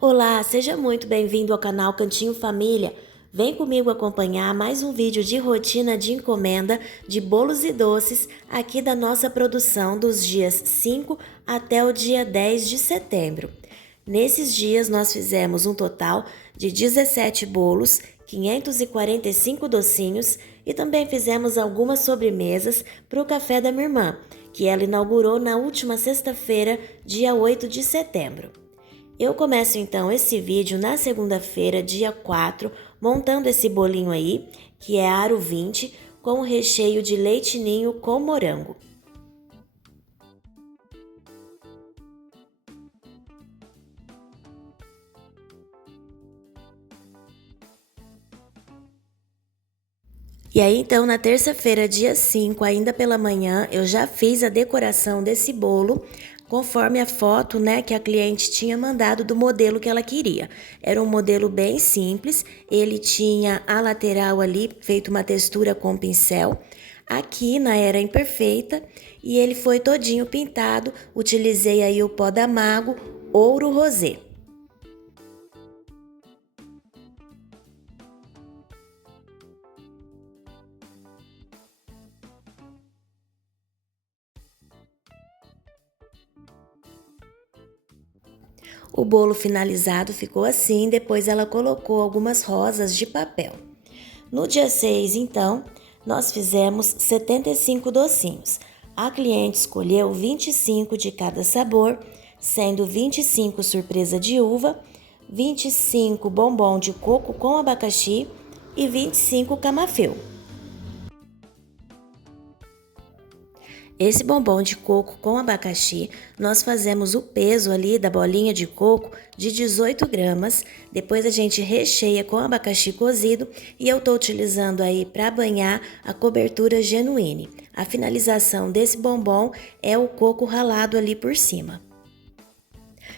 Olá, seja muito bem-vindo ao canal Cantinho Família. Vem comigo acompanhar mais um vídeo de rotina de encomenda de bolos e doces aqui da nossa produção dos dias 5 até o dia 10 de setembro. Nesses dias nós fizemos um total de 17 bolos, 545 docinhos e também fizemos algumas sobremesas para o café da minha irmã, que ela inaugurou na última sexta-feira, dia 8 de setembro. Eu começo então esse vídeo na segunda-feira, dia 4, montando esse bolinho aí, que é aro 20, com recheio de leite ninho com morango. E aí então na terça-feira, dia 5, ainda pela manhã, eu já fiz a decoração desse bolo, conforme a foto, né, que a cliente tinha mandado do modelo que ela queria. Era um modelo bem simples, ele tinha a lateral ali feito uma textura com pincel, a quina era imperfeita e ele foi todinho pintado. Utilizei aí o pó da Mago Ouro Rosé. O bolo finalizado ficou assim, depois ela colocou algumas rosas de papel. No dia 6, então, nós fizemos 75 docinhos. A cliente escolheu 25 de cada sabor, sendo 25 surpresa de uva, 25 bombom de coco com abacaxi e 25 camafeu. Esse bombom de coco com abacaxi, nós fazemos o peso ali da bolinha de coco de 18 gramas. Depois a gente recheia com abacaxi cozido e eu estou utilizando aí para banhar a cobertura genuíne. A finalização desse bombom é o coco ralado ali por cima.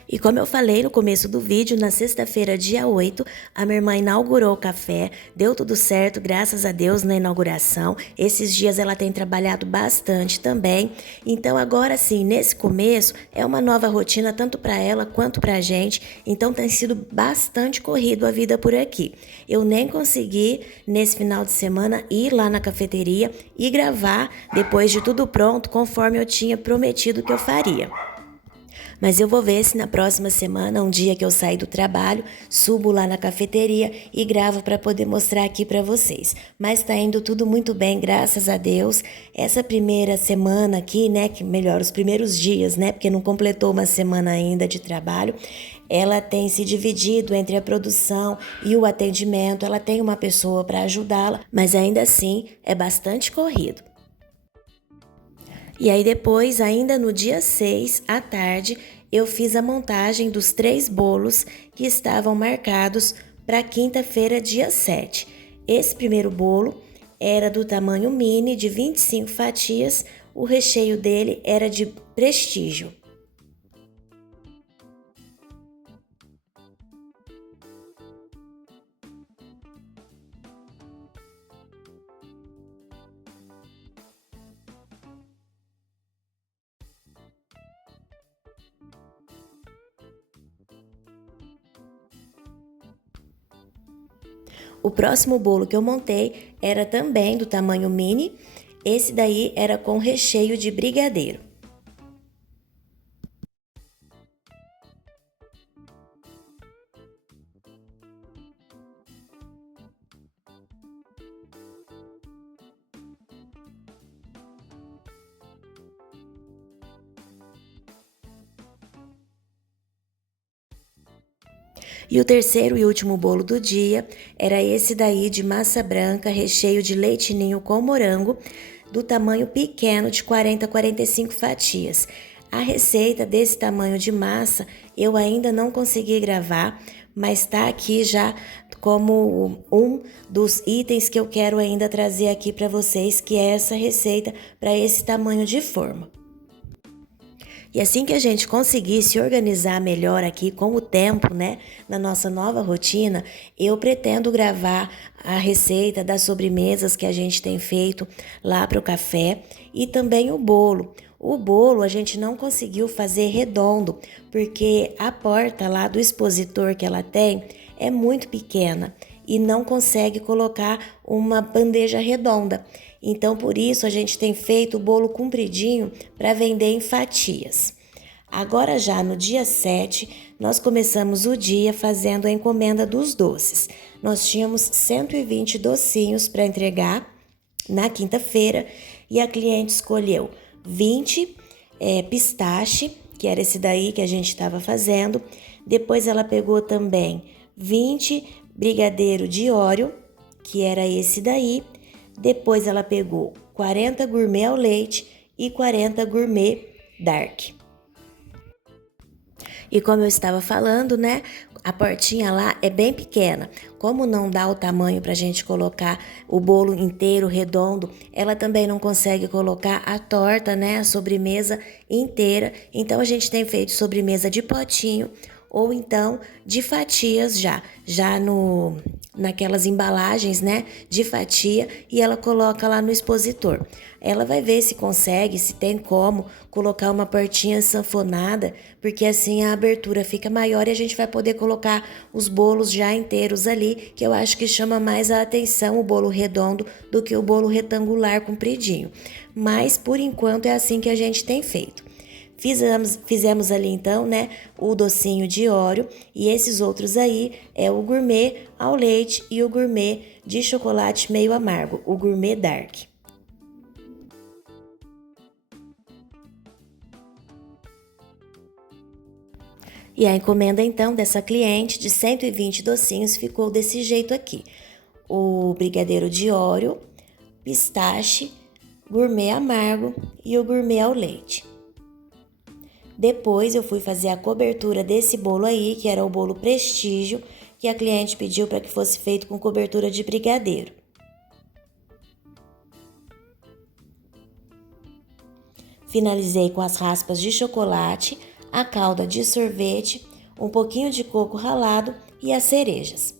E como eu falei no começo do vídeo, na sexta-feira, dia 8, a minha irmã inaugurou o café, deu tudo certo, graças a Deus, na inauguração. Esses dias ela tem trabalhado bastante também. Então agora sim, nesse começo, é uma nova rotina tanto para ela quanto para a gente. Então tem sido bastante corrido a vida por aqui. Eu nem consegui, nesse final de semana, ir lá na cafeteria e gravar depois de tudo pronto, conforme eu tinha prometido que eu faria. Mas eu vou ver se na próxima semana, um dia que eu sair do trabalho, subo lá na cafeteria e gravo para poder mostrar aqui para vocês. Mas tá indo tudo muito bem, graças a Deus. Essa primeira semana aqui, né, que melhor, os primeiros dias, né, porque não completou uma semana ainda de trabalho, ela tem se dividido entre a produção e o atendimento. Ela tem uma pessoa para ajudá-la, mas ainda assim é bastante corrido. E aí depois, ainda no dia 6, à tarde, eu fiz a montagem dos 3 bolos que estavam marcados para quinta-feira, dia 7. Esse primeiro bolo era do tamanho mini, de 25 fatias, o recheio dele era de prestígio. O próximo bolo que eu montei era também do tamanho mini, esse daí era com recheio de brigadeiro. E o terceiro e último bolo do dia era esse daí de massa branca, recheio de leite ninho com morango, do tamanho pequeno de 40 a 45 fatias. A receita desse tamanho de massa eu ainda não consegui gravar, mas está aqui já como um dos itens que eu quero ainda trazer aqui para vocês, que é essa receita para esse tamanho de forma. E assim que a gente conseguir se organizar melhor aqui com o tempo, né, na nossa nova rotina, eu pretendo gravar a receita das sobremesas que a gente tem feito lá para o café e também o bolo. O bolo a gente não conseguiu fazer redondo, porque a porta lá do expositor que ela tem é muito pequena e não consegue colocar uma bandeja redonda. Então, por isso, a gente tem feito o bolo compridinho para vender em fatias. Agora já no dia 7, nós começamos o dia fazendo a encomenda dos doces. Nós tínhamos 120 docinhos para entregar na quinta-feira e a cliente escolheu 20 pistache, que era esse daí que a gente estava fazendo. Depois ela pegou também 20 brigadeiro de Oreo, que era esse daí. Depois ela pegou 40 gourmet ao leite e 40 gourmet dark. E como eu estava falando, né? A portinha lá é bem pequena. Como não dá o tamanho para a gente colocar o bolo inteiro redondo, ela também não consegue colocar a torta, né? A sobremesa inteira. Então a gente tem feito sobremesa de potinho ou então de fatias já naquelas embalagens, né, de fatia, e ela coloca lá no expositor. Ela vai ver se consegue, se tem como colocar uma portinha sanfonada, porque assim a abertura fica maior e a gente vai poder colocar os bolos já inteiros ali, que eu acho que chama mais a atenção o bolo redondo do que o bolo retangular compridinho. Mas por enquanto é assim que a gente tem feito. Fizemos ali então, né, o docinho de Oreo, e esses outros aí é o gourmet ao leite e o gourmet de chocolate meio amargo, o gourmet dark. E a encomenda então dessa cliente de 120 docinhos ficou desse jeito aqui: o brigadeiro de Oreo, pistache, gourmet amargo e o gourmet ao leite. Depois eu fui fazer a cobertura desse bolo aí, que era o bolo Prestígio, que a cliente pediu para que fosse feito com cobertura de brigadeiro. Finalizei com as raspas de chocolate, a calda de sorvete, um pouquinho de coco ralado e as cerejas.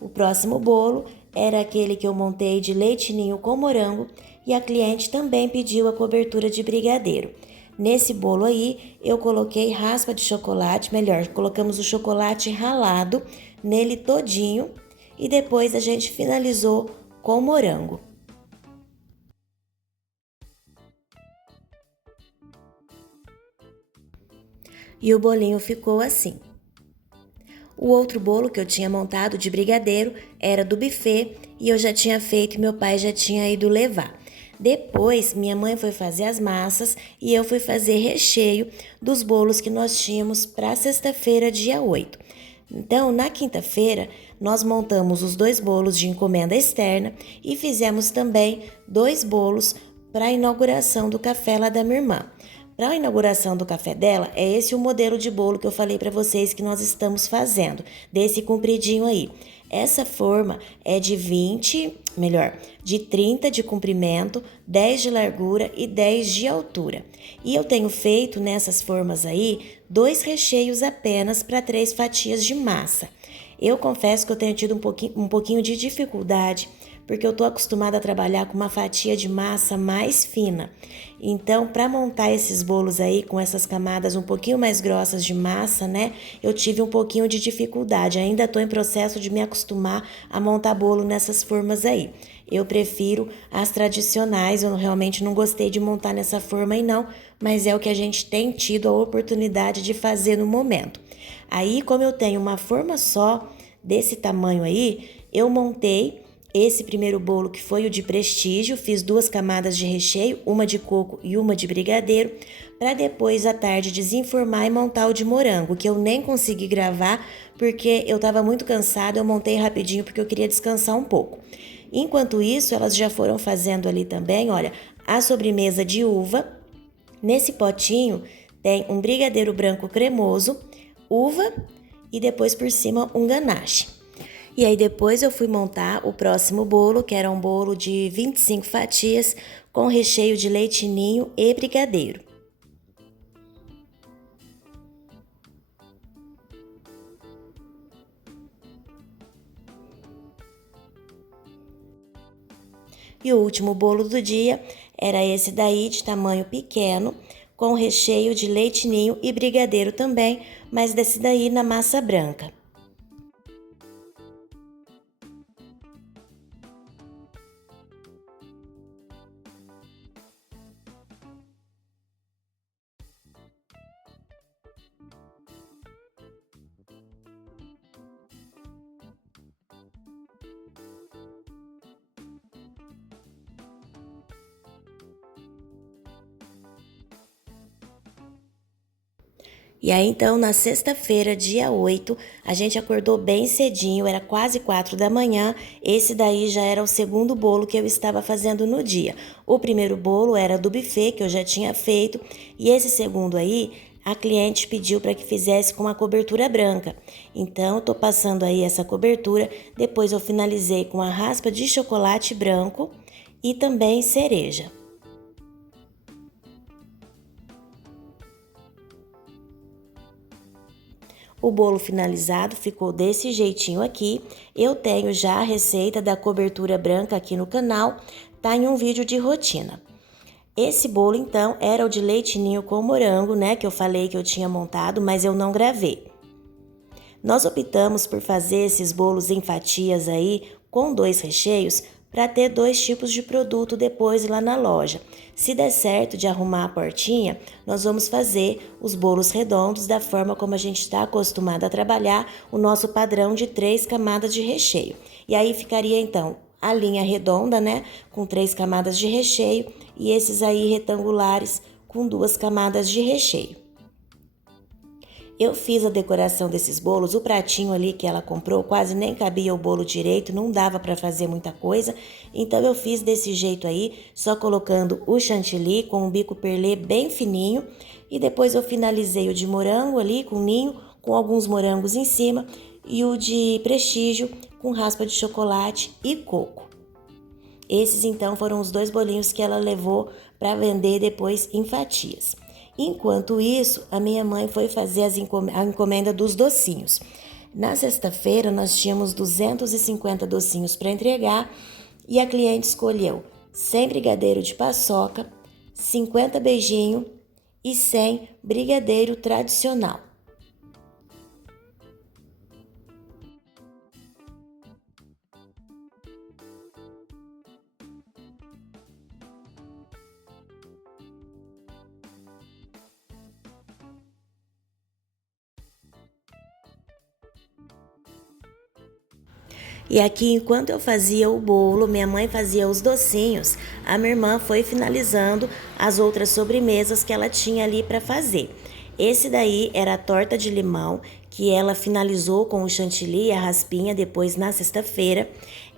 O próximo bolo era aquele que eu montei de leite ninho com morango e a cliente também pediu a cobertura de brigadeiro. Nesse bolo aí, eu coloquei raspa de chocolate, melhor, colocamos o chocolate ralado nele todinho e depois a gente finalizou com morango. E o bolinho ficou assim. O outro bolo que eu tinha montado de brigadeiro era do buffet e eu já tinha feito e meu pai já tinha ido levar. Depois, minha mãe foi fazer as massas e eu fui fazer recheio dos bolos que nós tínhamos para sexta-feira, dia 8. Então, na quinta-feira, nós montamos os 2 bolos de encomenda externa e fizemos também 2 bolos para a inauguração do café lá da minha irmã. Para a inauguração do café dela, é esse o modelo de bolo que eu falei para vocês que nós estamos fazendo, desse compridinho aí. Essa forma é de 30 de comprimento, 10 de largura e 10 de altura. E eu tenho feito nessas formas aí 2 recheios apenas para 3 fatias de massa. Eu confesso que eu tenho tido um pouquinho de dificuldade, porque eu tô acostumada a trabalhar com uma fatia de massa mais fina. Então, para montar esses bolos aí com essas camadas um pouquinho mais grossas de massa, né, eu tive um pouquinho de dificuldade. Ainda tô em processo de me acostumar a montar bolo nessas formas aí. Eu prefiro as tradicionais, eu realmente não gostei de montar nessa forma aí não, mas é o que a gente tem tido a oportunidade de fazer no momento. Aí, como eu tenho uma forma só desse tamanho aí, eu montei esse primeiro bolo, que foi o de prestígio, fiz 2 camadas de recheio, uma de coco e uma de brigadeiro, para depois à tarde desenformar e montar o de morango, que eu nem consegui gravar porque eu estava muito cansada, eu montei rapidinho porque eu queria descansar um pouco. Enquanto isso, elas já foram fazendo ali também, olha, a sobremesa de uva. Nesse potinho tem um brigadeiro branco cremoso, uva e depois por cima um ganache. E aí depois eu fui montar o próximo bolo, que era um bolo de 25 fatias com recheio de leite ninho e brigadeiro. E o último bolo do dia era esse daí de tamanho pequeno, com recheio de leite ninho e brigadeiro também, mas desse daí na massa branca. E aí, então, na sexta-feira, dia 8, a gente acordou bem cedinho, era quase 4 da manhã. Esse daí já era o segundo bolo que eu estava fazendo no dia. O primeiro bolo era do buffet, que eu já tinha feito, e esse segundo aí, a cliente pediu para que fizesse com uma cobertura branca. Então, eu tô passando aí essa cobertura, depois eu finalizei com a raspa de chocolate branco e também cereja. O bolo finalizado ficou desse jeitinho aqui. Eu tenho já a receita da cobertura branca aqui no canal, tá em um vídeo de rotina. Esse bolo, então, era o de leite ninho com morango, né, que eu falei que eu tinha montado, mas eu não gravei. Nós optamos por fazer esses bolos em fatias aí, com 2 recheios, para ter 2 tipos de produto depois lá na loja. Se der certo de arrumar a portinha, nós vamos fazer os bolos redondos da forma como a gente está acostumado a trabalhar, o nosso padrão de 3 camadas de recheio. E aí ficaria então a linha redonda, né, com 3 camadas de recheio, e esses aí retangulares com 2 camadas de recheio. Eu fiz a decoração desses bolos, o pratinho ali que ela comprou quase nem cabia o bolo direito, não dava para fazer muita coisa, então eu fiz desse jeito aí, só colocando o chantilly com um bico perlé bem fininho, e depois eu finalizei o de morango ali com ninho, com alguns morangos em cima, e o de prestígio com raspa de chocolate e coco. Esses então foram os 2 bolinhos que ela levou para vender depois em fatias. Enquanto isso, a minha mãe foi fazer a encomenda dos docinhos. Na sexta-feira, nós tínhamos 250 docinhos para entregar e a cliente escolheu 100 brigadeiro de paçoca, 50 beijinho e 100 brigadeiro tradicional. E aqui, enquanto eu fazia o bolo, minha mãe fazia os docinhos, a minha irmã foi finalizando as outras sobremesas que ela tinha ali para fazer. Esse daí era a torta de limão, que ela finalizou com o chantilly e a raspinha depois na sexta-feira.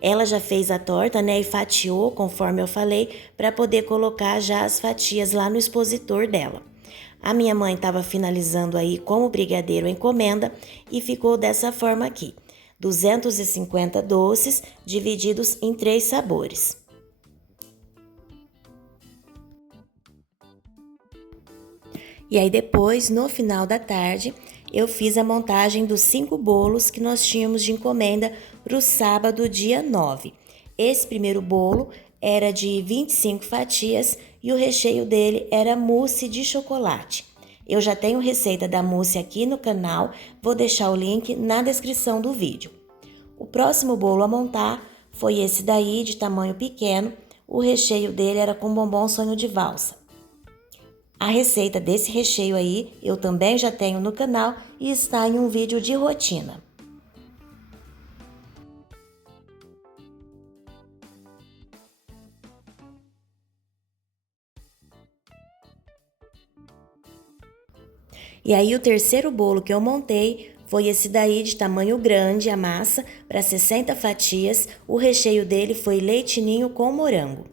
Ela já fez a torta, né, e fatiou, conforme eu falei, para poder colocar já as fatias lá no expositor dela. A minha mãe estava finalizando aí com o brigadeiro encomenda e ficou dessa forma aqui. 250 doces divididos em 3 sabores. E aí depois, no final da tarde, eu fiz a montagem dos 5 bolos que nós tínhamos de encomenda para o sábado, dia 9. Esse primeiro bolo era de 25 fatias e o recheio dele era mousse de chocolate. Eu já tenho receita da mousse aqui no canal, vou deixar o link na descrição do vídeo. O próximo bolo a montar foi esse daí, de tamanho pequeno, o recheio dele era com bombom sonho de valsa. A receita desse recheio aí eu também já tenho no canal e está em um vídeo de rotina. E aí o terceiro bolo que eu montei foi esse daí de tamanho grande, a massa, para 60 fatias. O recheio dele foi leite ninho com morango.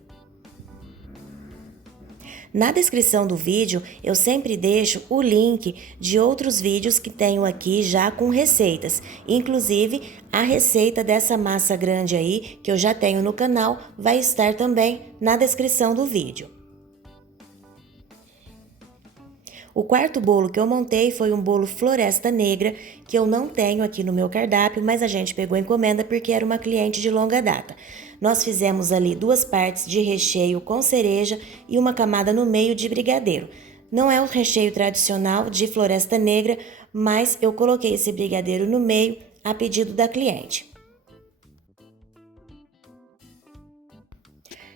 Na descrição do vídeo eu sempre deixo o link de outros vídeos que tenho aqui já com receitas. Inclusive a receita dessa massa grande aí que eu já tenho no canal vai estar também na descrição do vídeo. O quarto bolo que eu montei foi um bolo Floresta Negra, que eu não tenho aqui no meu cardápio, mas a gente pegou encomenda porque era uma cliente de longa data. Nós fizemos ali 2 partes de recheio com cereja e uma camada no meio de brigadeiro. Não é o recheio tradicional de Floresta Negra, mas eu coloquei esse brigadeiro no meio a pedido da cliente.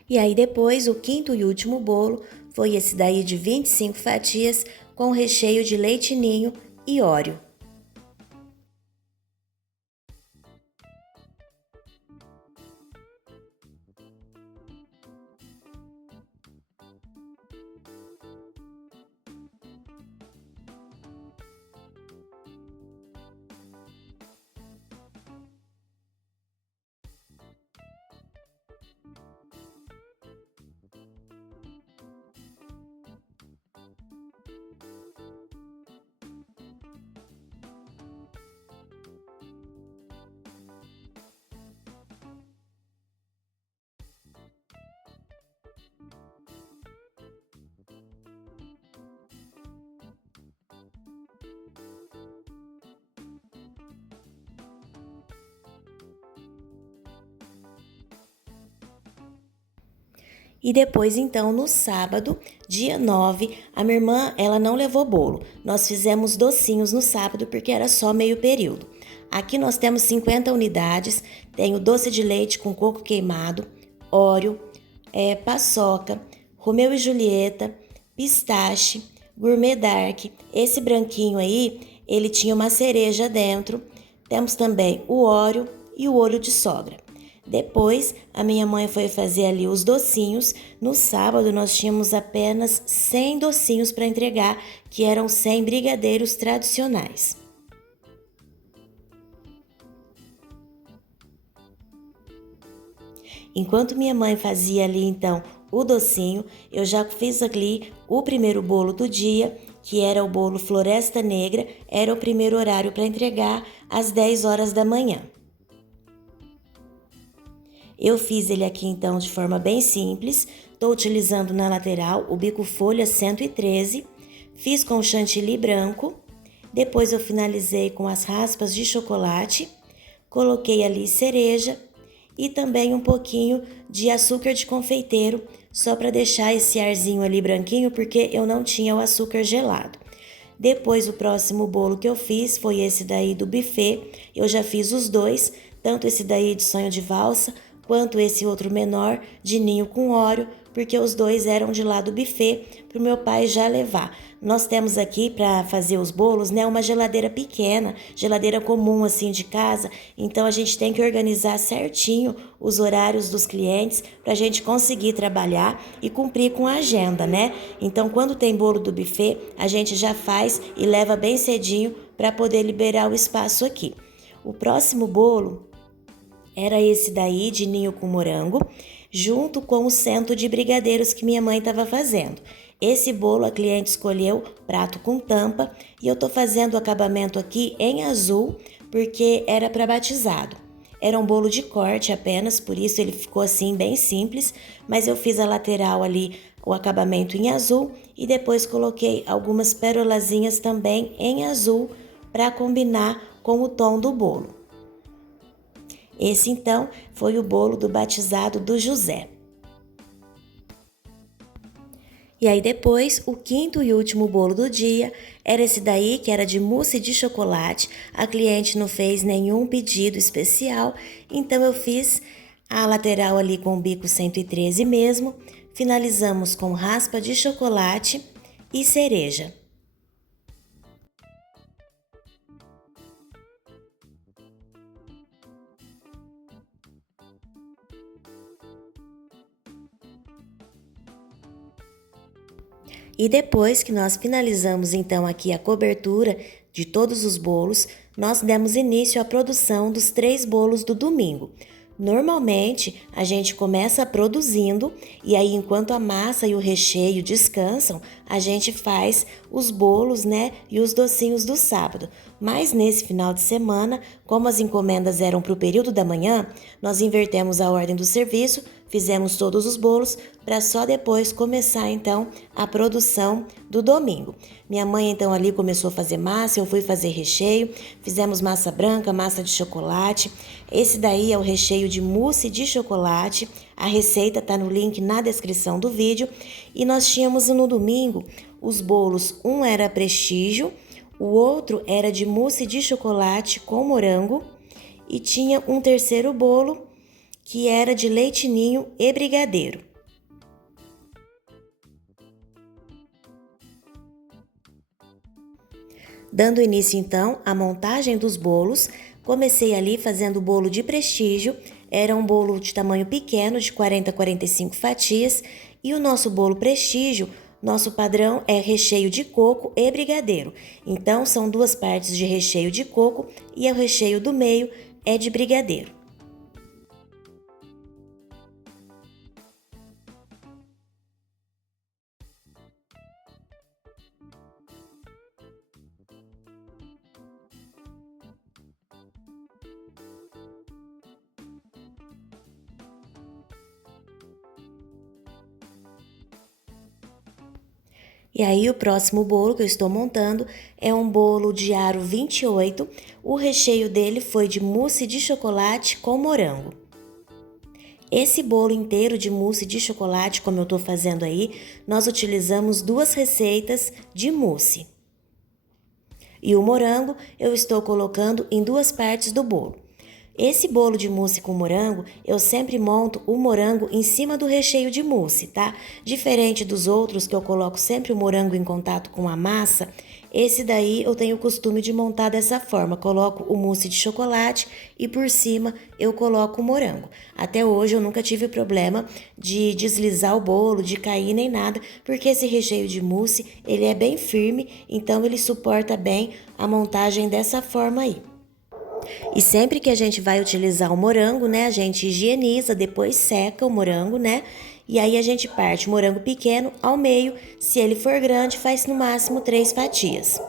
E aí depois, o quinto e último bolo foi esse daí de 25 fatias com recheio de leite ninho e Oreo. E depois, então, no sábado, dia 9, a minha irmã, ela não levou bolo. Nós fizemos docinhos no sábado porque era só meio período. Aqui nós temos 50 unidades, tem o doce de leite com coco queimado, Oreo, paçoca, Romeu e Julieta, pistache, gourmet dark. Esse branquinho aí, ele tinha uma cereja dentro. Temos também o Oreo e o olho de sogra. Depois, a minha mãe foi fazer ali os docinhos. No sábado, nós tínhamos apenas 100 docinhos para entregar, que eram 100 brigadeiros tradicionais. Enquanto minha mãe fazia ali, então, o docinho, eu já fiz ali o primeiro bolo do dia, que era o bolo Floresta Negra, era o primeiro horário para entregar às 10 horas da manhã. Eu fiz ele aqui então de forma bem simples, estou utilizando na lateral o bico folha 113, fiz com chantilly branco, depois eu finalizei com as raspas de chocolate, coloquei ali cereja e também um pouquinho de açúcar de confeiteiro, só para deixar esse arzinho ali branquinho, porque eu não tinha o açúcar gelado. Depois o próximo bolo que eu fiz foi esse daí do buffet, eu já fiz os dois, tanto esse daí de sonho de valsa, quanto esse outro menor de ninho com Oreo, porque os dois eram de lá do buffet para o meu pai já levar. Nós temos aqui para fazer os bolos, né, uma geladeira pequena, geladeira comum assim de casa, então a gente tem que organizar certinho os horários dos clientes para a gente conseguir trabalhar e cumprir com a agenda, né? Então quando tem bolo do buffet, a gente já faz e leva bem cedinho para poder liberar o espaço aqui. O próximo bolo era esse daí de ninho com morango, junto com o cento de brigadeiros que minha mãe estava fazendo. Esse bolo a cliente escolheu prato com tampa e eu tô fazendo o acabamento aqui em azul porque era para batizado. Era um bolo de corte apenas, por isso ele ficou assim bem simples, mas eu fiz a lateral ali, o acabamento em azul e depois coloquei algumas perolazinhas também em azul para combinar com o tom do bolo. Esse então foi o bolo do batizado do José. E aí depois, o quinto e último bolo do dia era esse daí, que era de mousse de chocolate. A cliente não fez nenhum pedido especial, então eu fiz a lateral ali com o bico 113 mesmo. Finalizamos com raspa de chocolate e cereja. E depois que nós finalizamos então aqui a cobertura de todos os bolos, nós demos início à produção dos 3 bolos do domingo. Normalmente a gente começa produzindo e aí enquanto a massa e o recheio descansam, a gente faz os bolos, né, e os docinhos do sábado. Mas nesse final de semana, como as encomendas eram para o período da manhã, nós invertemos a ordem do serviço, fizemos todos os bolos para só depois começar então a produção do domingo. Minha mãe então ali começou a fazer massa, eu fui fazer recheio, fizemos massa branca, massa de chocolate. Esse daí é o recheio de mousse de chocolate. A receita tá no link na descrição do vídeo. E nós tínhamos no domingo os bolos, um era prestígio, o outro era de mousse de chocolate com morango e tinha um terceiro bolo que era de leite ninho e brigadeiro. Dando início então à montagem dos bolos, comecei ali fazendo o bolo de prestígio, era um bolo de tamanho pequeno, de 40 a 45 fatias, e o nosso bolo prestígio, nosso padrão é recheio de coco e brigadeiro. Então são duas partes de recheio de coco e o recheio do meio é de brigadeiro. E aí, o próximo bolo que eu estou montando é um bolo de aro 28. O recheio dele foi de mousse de chocolate com morango. Esse bolo inteiro de mousse de chocolate, como eu estou fazendo aí, nós utilizamos duas receitas de mousse. E o morango eu estou colocando em duas partes do bolo. Esse bolo de mousse com morango, eu sempre monto o morango em cima do recheio de mousse, tá? Diferente dos outros que eu coloco sempre o morango em contato com a massa, esse daí eu tenho o costume de montar dessa forma. Coloco o mousse de chocolate e por cima eu coloco o morango. Até hoje eu nunca tive problema de deslizar o bolo, de cair nem nada, porque esse recheio de mousse, ele é bem firme, então ele suporta bem a montagem dessa forma aí. E sempre que a gente vai utilizar o morango, né, a gente higieniza, depois seca o morango, né? E aí a gente parte o morango pequeno ao meio, se ele for grande, faz no máximo 3 fatias.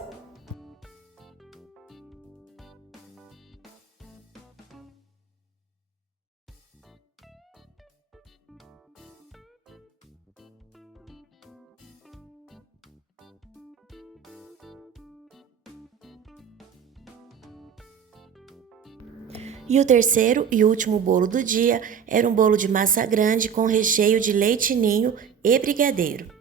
E o terceiro e último bolo do dia era um bolo de massa grande com recheio de leite ninho e brigadeiro.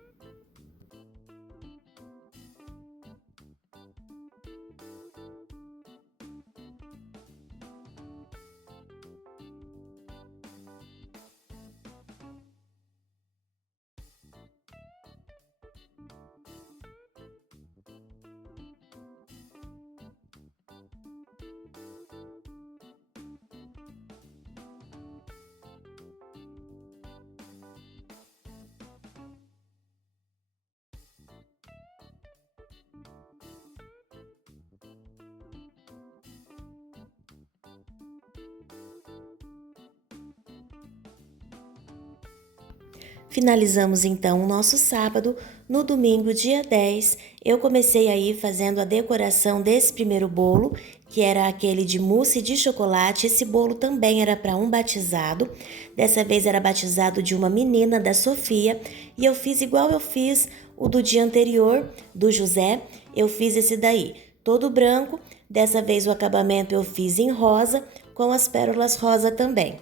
Finalizamos então o nosso sábado. No domingo, dia 10, eu comecei aí fazendo a decoração desse primeiro bolo, que era aquele de mousse de chocolate. Esse bolo também era para um batizado. Dessa vez era batizado de uma menina, da Sofia, e eu fiz igual eu fiz o do dia anterior, do José. Eu fiz esse daí, todo branco. Dessa vez o acabamento eu fiz em rosa, com as pérolas rosa também.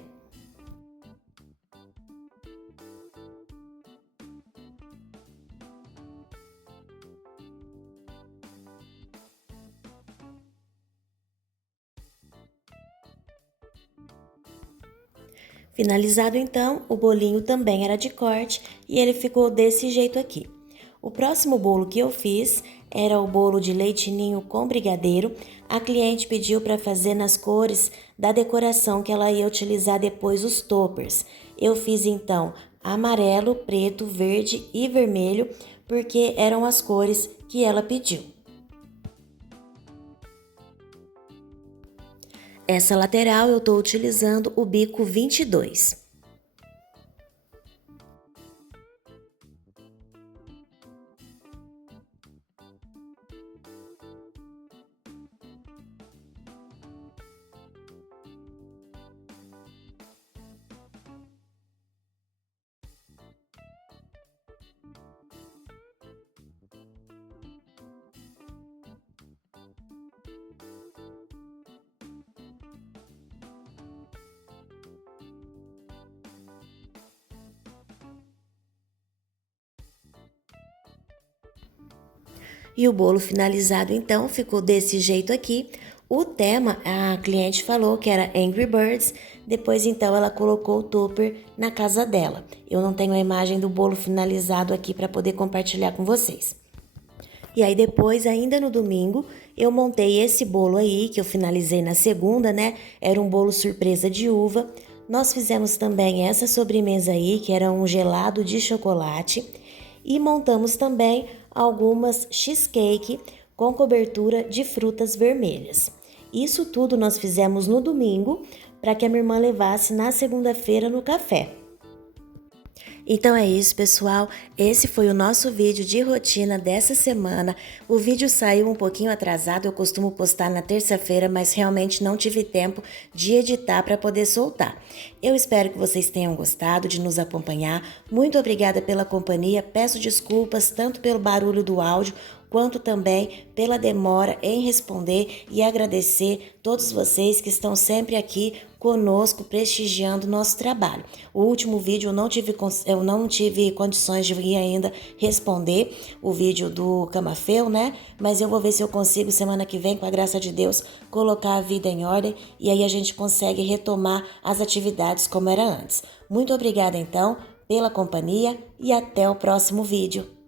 Finalizado então, o bolinho também era de corte e ele ficou desse jeito aqui. O próximo bolo que eu fiz era o bolo de leite ninho com brigadeiro. A cliente pediu para fazer nas cores da decoração que ela ia utilizar depois os toppers. Eu fiz então amarelo, preto, verde e vermelho, porque eram as cores que ela pediu. Essa lateral eu estou utilizando o bico 22. E o bolo finalizado, então, ficou desse jeito aqui. O tema, a cliente falou que era Angry Birds, depois então ela colocou o tupper na casa dela. Eu não tenho a imagem do bolo finalizado aqui para poder compartilhar com vocês. E aí depois, ainda no domingo, eu montei esse bolo aí, que eu finalizei na segunda, né? Era um bolo surpresa de uva. Nós fizemos também essa sobremesa aí, que era um gelado de chocolate. E montamos também algumas cheesecake com cobertura de frutas vermelhas. Isso tudo nós fizemos no domingo para que a minha irmã levasse na segunda-feira no café. Então é isso, pessoal. Esse foi o nosso vídeo de rotina dessa semana. O vídeo saiu um pouquinho atrasado, eu costumo postar na terça-feira, mas realmente não tive tempo de editar para poder soltar. Eu espero que vocês tenham gostado de nos acompanhar. Muito obrigada pela companhia. Peço desculpas tanto pelo barulho do áudio quanto também pela demora em responder e agradecer todos vocês que estão sempre aqui conosco, prestigiando nosso trabalho. O último vídeo eu não tive condições de ir ainda responder, o vídeo do Camafeu, né? Mas eu vou ver se eu consigo semana que vem, com a graça de Deus, colocar a vida em ordem e aí a gente consegue retomar as atividades como era antes. Muito obrigada então pela companhia e até o próximo vídeo.